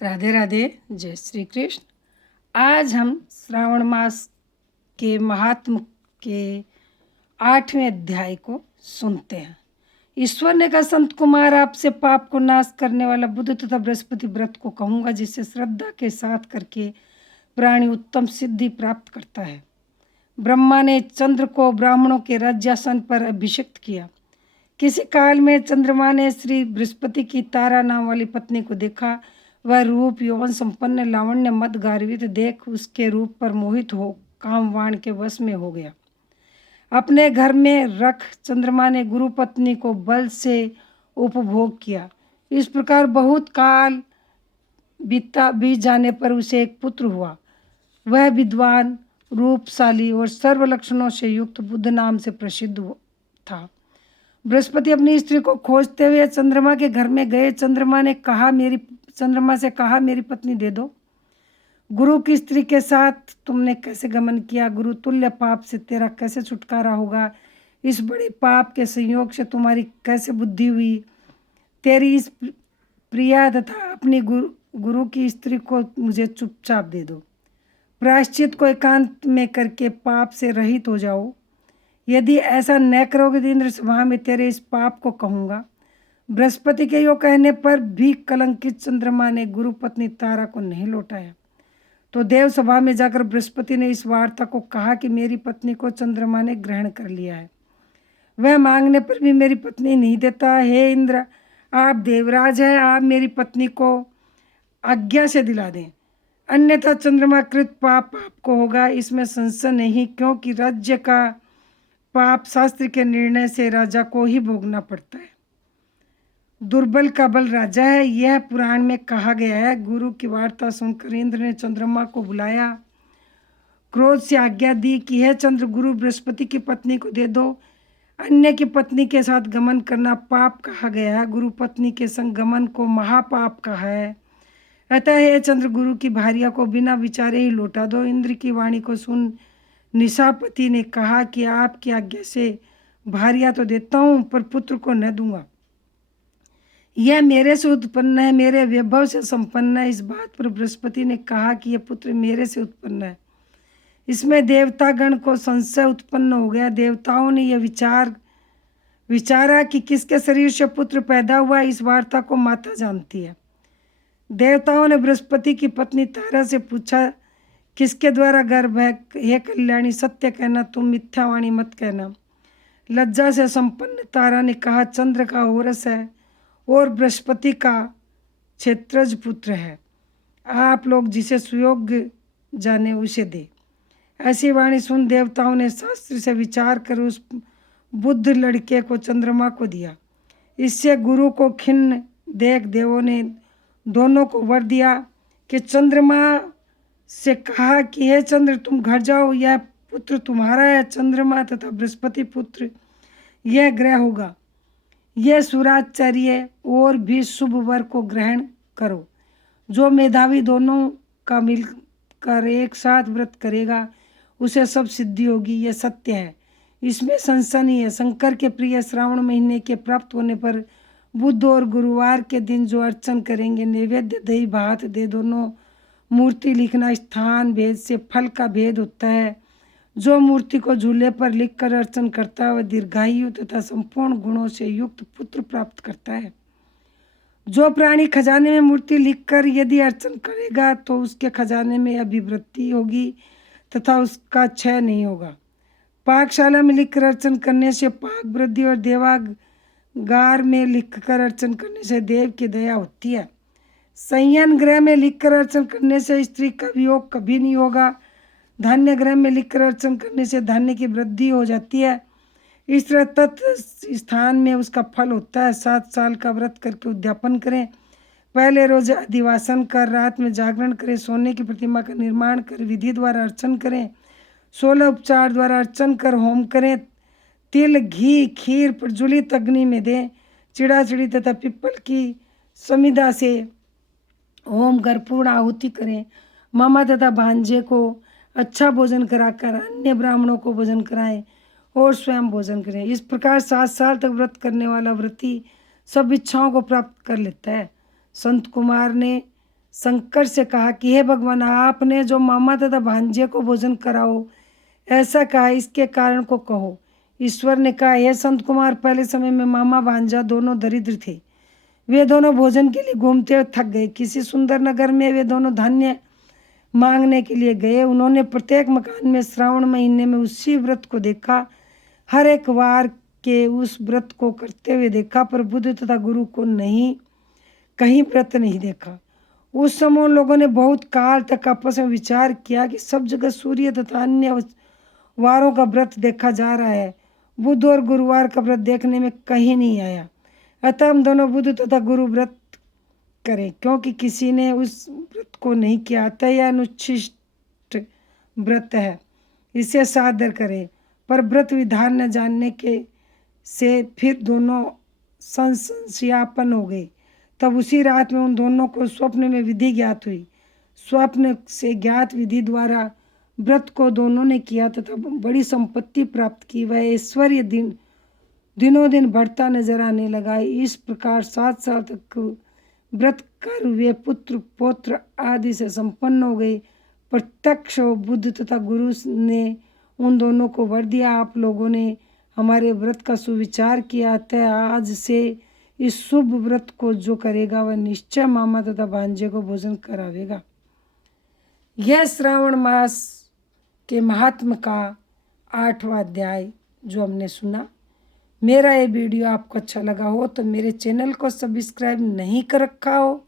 राधे राधे, जय श्री कृष्ण। आज हम श्रावण मास के महात्म के 8वें अध्याय को सुनते हैं। ईश्वर ने कहा, संत कुमार, आपसे पाप को नाश करने वाला बुध तथा बृहस्पति व्रत को कहूँगा, जिसे श्रद्धा के साथ करके प्राणी उत्तम सिद्धि प्राप्त करता है। ब्रह्मा ने चंद्र को ब्राह्मणों के राज्यासन पर अभिषिक्त किया। किसी काल में चंद्रमा ने श्री बृहस्पति की तारा नाम वाली पत्नी को देखा। वह रूप यौवन संपन्न लावण्य मद गार्वित देख उसके रूप पर मोहित हो कामवाण के वश में हो गया। अपने घर में रख चंद्रमा ने गुरु पत्नी को बल से उपभोग किया। इस प्रकार बहुत काल बीत जाने पर उसे एक पुत्र हुआ। वह विद्वान, रूपशाली और सर्व लक्षणों से युक्त बुद्ध नाम से प्रसिद्ध था। बृहस्पति अपनी स्त्री को खोजते हुए चंद्रमा के घर में गए। चंद्रमा से कहा, मेरी पत्नी दे दो। गुरु की स्त्री के साथ तुमने कैसे गमन किया? गुरु तुल्य पाप से तेरा कैसे छुटकारा होगा? इस बड़े पाप के संयोग से तुम्हारी कैसे बुद्धि हुई? तेरी इस प्रिया तथा अपनी गुरु की स्त्री को मुझे चुपचाप दे दो। प्रायश्चित को एकांत में करके पाप से रहित हो जाओ। यदि ऐसा न करोगे तो इंद्र सभा में तेरे इस पाप को कहूँगा। बृहस्पति के यो कहने पर भी कलंकित चंद्रमा ने गुरु पत्नी तारा को नहीं लौटाया। तो देव सभा में जाकर बृहस्पति ने इस वार्ता को कहा कि मेरी पत्नी को चंद्रमा ने ग्रहण कर लिया है। वह मांगने पर भी मेरी पत्नी नहीं देता। हे इंद्र, आप देवराज हैं, आप मेरी पत्नी को आज्ञा से दिला दें, अन्यथा चंद्रमा कृत पाप आपको होगा। इसमें संशय नहीं, क्योंकि राज्य का पाप शास्त्र के निर्णय से राजा को ही भोगना पड़ता है। दुर्बल का बल राजा है, यह पुराण में कहा गया है। गुरु की वार्ता सुनकर इंद्र ने चंद्रमा को बुलाया, क्रोध से आज्ञा दी कि हे चंद्र, गुरु बृहस्पति की पत्नी को दे दो। अन्य की पत्नी के साथ गमन करना पाप कहा गया है। गुरु पत्नी के संग गमन को महापाप कहा है। अतः हे चंद्र, गुरु की भार्या को बिना विचारे ही लौटा दो। इंद्र की वाणी को सुन निशापति ने कहा कि आपकी आज्ञा से भार्या तो देता हूँ, पर पुत्र को न दूंगा। यह मेरे से उत्पन्न है, मेरे वैभव से संपन्न है। इस बात पर बृहस्पति ने कहा कि यह पुत्र मेरे से उत्पन्न है। इसमें देवतागण को संशय उत्पन्न हो गया। देवताओं ने यह विचारा कि किसके शरीर से पुत्र पैदा हुआ। इस वार्ता को माता जानती है। देवताओं ने बृहस्पति की पत्नी तारा से पूछा, किसके द्वारा गर्भ है? हे कल्याणी, सत्य कहना, तुम मिथ्यावाणी मत कहना। लज्जा से संपन्न तारा ने कहा, चंद्र का औरस है और बृहस्पति का क्षेत्रज पुत्र है। आप लोग जिसे सुयोग्य जाने उसे दे। ऐसी वाणी सुन देवताओं ने शास्त्र से विचार कर उस बुद्ध लड़के को चंद्रमा को दिया। इससे गुरु को खिन्न देख देवों ने दोनों को वर दिया कि चंद्रमा से कहा कि हे चंद्र, तुम घर जाओ, यह पुत्र तुम्हारा है। चंद्रमा तथा बृहस्पति पुत्र यह ग्रह होगा। यह सुराचार्य और भी शुभ वर को ग्रहण करो। जो मेधावी दोनों का मिलकर एक साथ व्रत करेगा उसे सब सिद्धि होगी। यह सत्य है, इसमें संशय नहीं है। शंकर के प्रिय श्रावण महीने के प्राप्त होने पर बुध और गुरुवार के दिन जो अर्चन करेंगे, नैवेद्य दही भात दे। दोनों मूर्ति लिखना स्थान भेद से फल का भेद होता है। जो मूर्ति को झूले पर लिखकर अर्चन करता है वह दीर्घायु तथा संपूर्ण गुणों से युक्त पुत्र प्राप्त करता है। जो प्राणी खजाने में मूर्ति लिखकर यदि अर्चन करेगा तो उसके खजाने में अभिवृद्धि होगी तथा उसका क्षय नहीं होगा। पाकशाला में लिखकर अर्चन करने से पाक वृद्धि और देवागार में लिखकर अर्चन करने से देव की दया होती है। संयन ग्रह में लिखकर अर्चन करने से स्त्री का वियोग कभी नहीं होगा। धान्य ग्रह में लिखकर अर्चन करने से धान्य की वृद्धि हो जाती है। इस तरह तत्व स्थान में उसका फल होता है। 7 साल का व्रत करके उद्यापन करें। पहले रोज अधिवासन कर, रात में जागरण करें, सोने की प्रतिमा का निर्माण कर विधि द्वारा अर्चन करें, 16 उपचार द्वारा अर्चन कर होम करें, तिल घी खीर प्रज्वलित अग्नि में दें, चिड़ाचिड़ी तथा पिप्पल की समिधा से होम कर पूर्ण आहुति करें। मामा तथा भांजे को अच्छा भोजन कराकर अन्य ब्राह्मणों को भोजन कराएं और स्वयं भोजन करें। इस प्रकार 7 साल तक व्रत करने वाला व्रती सब इच्छाओं को प्राप्त कर लेता है। संत कुमार ने शंकर से कहा कि हे भगवान, आपने जो मामा तथा भांजे को भोजन कराओ ऐसा कहा, इसके कारण को कहो। ईश्वर ने कहा, हे संत कुमार, पहले समय में मामा भांजा दोनों दरिद्र थे। वे दोनों भोजन के लिए घूमते हुए थक गए। किसी सुंदर नगर में वे दोनों धान्य मांगने के लिए गए। उन्होंने प्रत्येक मकान में श्रावण महीने में उसी व्रत को देखा। हर एक वार के उस व्रत को करते हुए देखा, पर बुद्ध तथा गुरु को नहीं, कहीं व्रत नहीं देखा। उस समय उन लोगों ने बहुत काल तक आपस में विचार किया कि सब जगह सूर्य तथा अन्य वारों का व्रत देखा जा रहा है, बुध और गुरुवार का व्रत देखने में कहीं नहीं आया। अतः हम दोनों बुध तथा गुरु व्रत करें, क्योंकि किसी ने उस व्रत को नहीं किया, अतः यह अनुच्छिष्ट व्रत है, इसे सादर करें। पर व्रत विधान न जानने के से फिर दोनों संशयापन हो गए। तब उसी रात में उन दोनों को स्वप्न में विधि ज्ञात हुई। स्वप्न से ज्ञात विधि द्वारा व्रत को दोनों ने किया तथा बड़ी संपत्ति प्राप्त की। वह ऐश्वर्य दिनों दिन बढ़ता नजर आने लगा। इस प्रकार 7 साल तक व्रत कर वे पुत्र पौत्र आदि से संपन्न हो गए। प्रत्यक्ष बुद्ध तथा गुरु ने उन दोनों को वर दिया, आप लोगों ने हमारे व्रत का सुविचार किया, अतः आज से इस शुभ व्रत को जो करेगा वह निश्चय मामा तथा भांजे को भोजन करावेगा। यह श्रावण मास के महात्म का 8वां अध्याय जो हमने सुना। मेरा ये वीडियो आपको अच्छा लगा हो तो मेरे चैनल को सब्सक्राइब नहीं कर रखा हो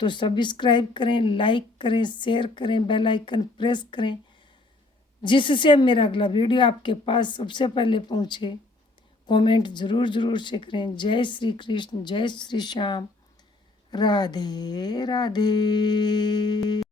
तो सब्सक्राइब करें, लाइक करें, शेयर करें, बेल आइकन प्रेस करें, जिससे मेरा अगला वीडियो आपके पास सबसे पहले पहुँचे। कमेंट ज़रूर से करें। जय श्री कृष्ण, जय श्री श्याम, राधे राधे।